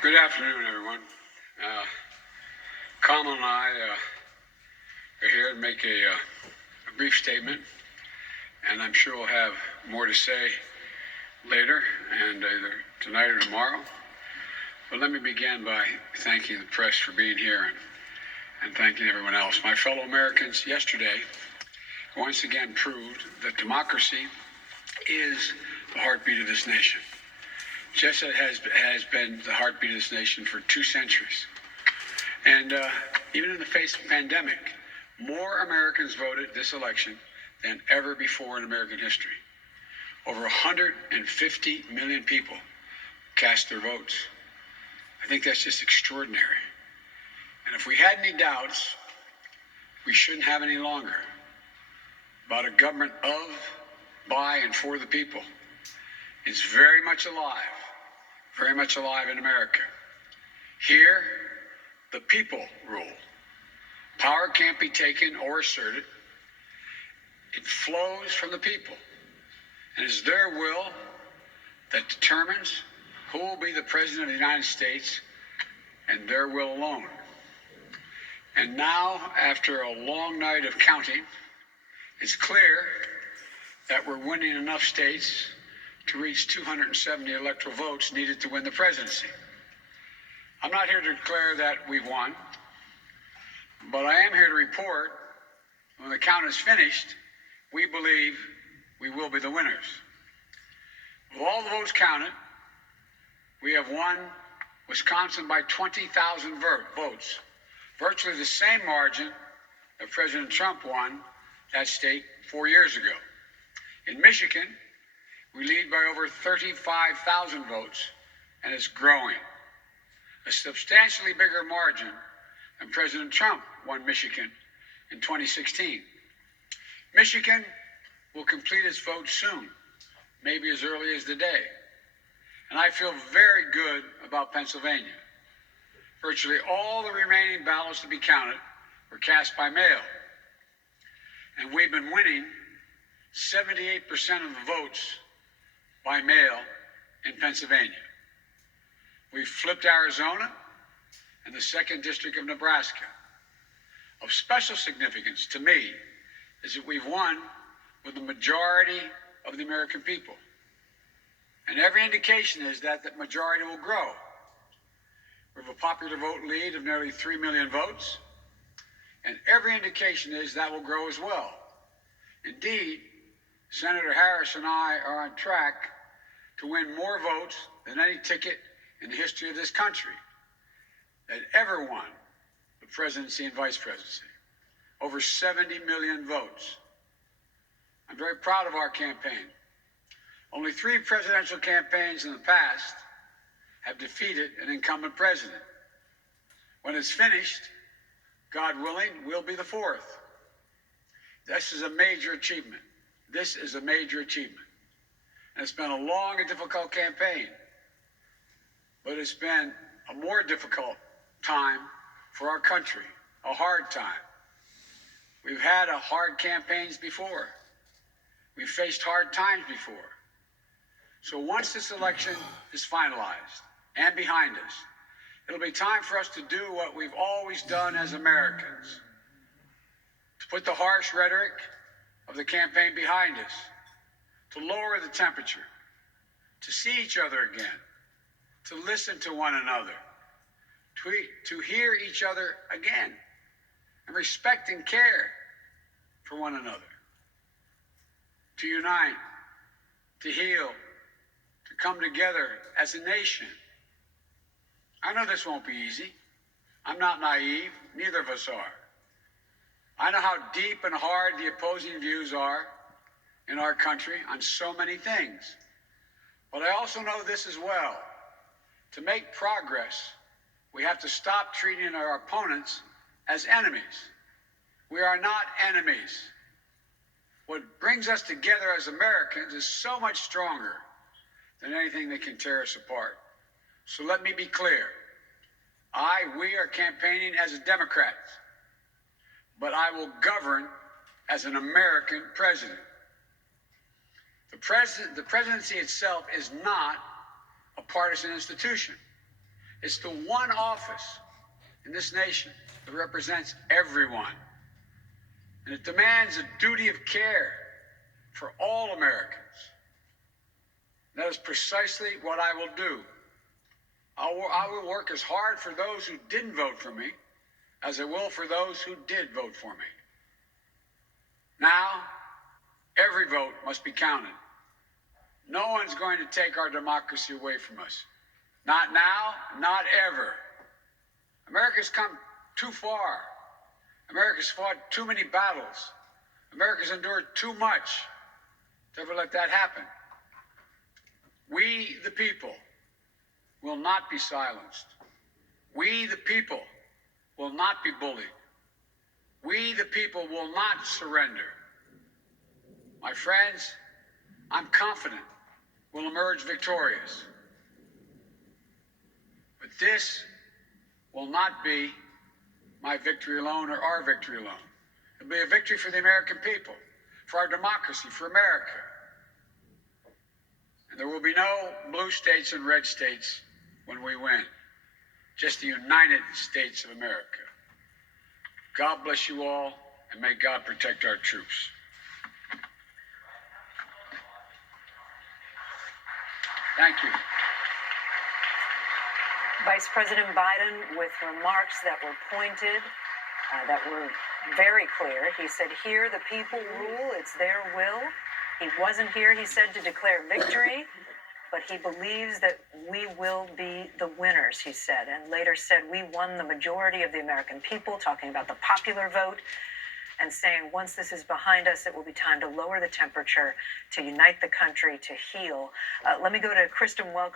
Good afternoon, everyone. Kamala and I are here to make a brief statement, and I'm sure we'll have more to say later, and either tonight or tomorrow. But let me begin by thanking the press for being here and thanking everyone else. My fellow Americans, yesterday once again proved that democracy is the heartbeat of this nation. Just as it has been the heartbeat of this nation for 2 centuries. And even in the face of a pandemic, more Americans voted this election than ever before in American history. Over 150 million people cast their votes. I think that's just extraordinary. And if we had any doubts, we shouldn't have any longer about a government of, by, and for the people. It's very much alive in America. Here, the people rule. Power can't be taken or asserted. It flows from the people. And it's their will that determines who will be the President of the United States, and their will alone. And now, after a long night of counting, it's clear that we're winning enough states to reach 270 electoral votes needed to win the presidency. I'm not here to declare that we've won, but I am here to report when the count is finished, we believe we will be the winners. With all the votes counted, we have won Wisconsin by 20,000 votes, virtually the same margin that President Trump won that state 4 years ago. In Michigan, we lead by over 35,000 votes, and it's growing. A substantially bigger margin than President Trump won Michigan in 2016. Michigan will complete its vote soon, maybe as early as today. And I feel very good about Pennsylvania. Virtually all the remaining ballots to be counted were cast by mail. And we've been winning 78% of the votes by mail in Pennsylvania. We flipped Arizona and the 2nd District of Nebraska. Of special significance to me is that we've won with the majority of the American people. And every indication is that that majority will grow. We have a popular vote lead of nearly 3 million votes, and every indication is that will grow as well. Indeed, Senator Harris and I are on track to win more votes than any ticket in the history of this country that ever won the presidency and vice presidency. Over 70 million votes. I'm very proud of our campaign. Only 3 presidential campaigns in the past have defeated an incumbent president. When it's finished, God willing, we'll be the 4th. This is a major achievement. This is a major achievement. And it's been a long and difficult campaign. But it's been a more difficult time for our country, a hard time. We've had hard campaigns before. We've faced hard times before. So once this election is finalized and behind us, it'll be time for us to do what we've always done as Americans. To put the harsh rhetoric of the campaign behind us, to lower the temperature, to see each other again, to listen to one another, to hear each other again, and respect and care for one another, to unite, to heal, to come together as a nation. I know this won't be easy. I'm not naive. Neither of us are. I know how deep and hard the opposing views are in our country on so many things. But I also know this as well. To make progress, we have to stop treating our opponents as enemies. We are not enemies. What brings us together as Americans is so much stronger than anything that can tear us apart. So let me be clear. We are campaigning as Democrats, but I will govern as an American president. The presidency itself is not a partisan institution. It's the one office in this nation that represents everyone. And it demands a duty of care for all Americans. That is precisely what I will do. I will work as hard for those who didn't vote for me as I will for those who did vote for me. Now, every vote must be counted. No one's going to take our democracy away from us. Not now, not ever. America's come too far. America's fought too many battles. America's endured too much to ever let that happen. We, the people, will not be silenced. We, the people, will not be bullied. We, the people, will not surrender. My friends, I'm confident we'll emerge victorious. But this will not be my victory alone or our victory alone. It'll be a victory for the American people, for our democracy, for America. And there will be no blue states and red states when we win. Just the United States of America. God bless you all, and may God protect our troops. Thank you. Vice President Biden, with remarks that were pointed, that were very clear. He said, here the people rule, it's their will. He wasn't here, he said, to declare victory, but he believes that we will be the winners, he said, and later said, we won the majority of the American people, talking about the popular vote, and saying, once this is behind us, it will be time to lower the temperature, to unite the country, to heal. Let me go to Kristen Welker.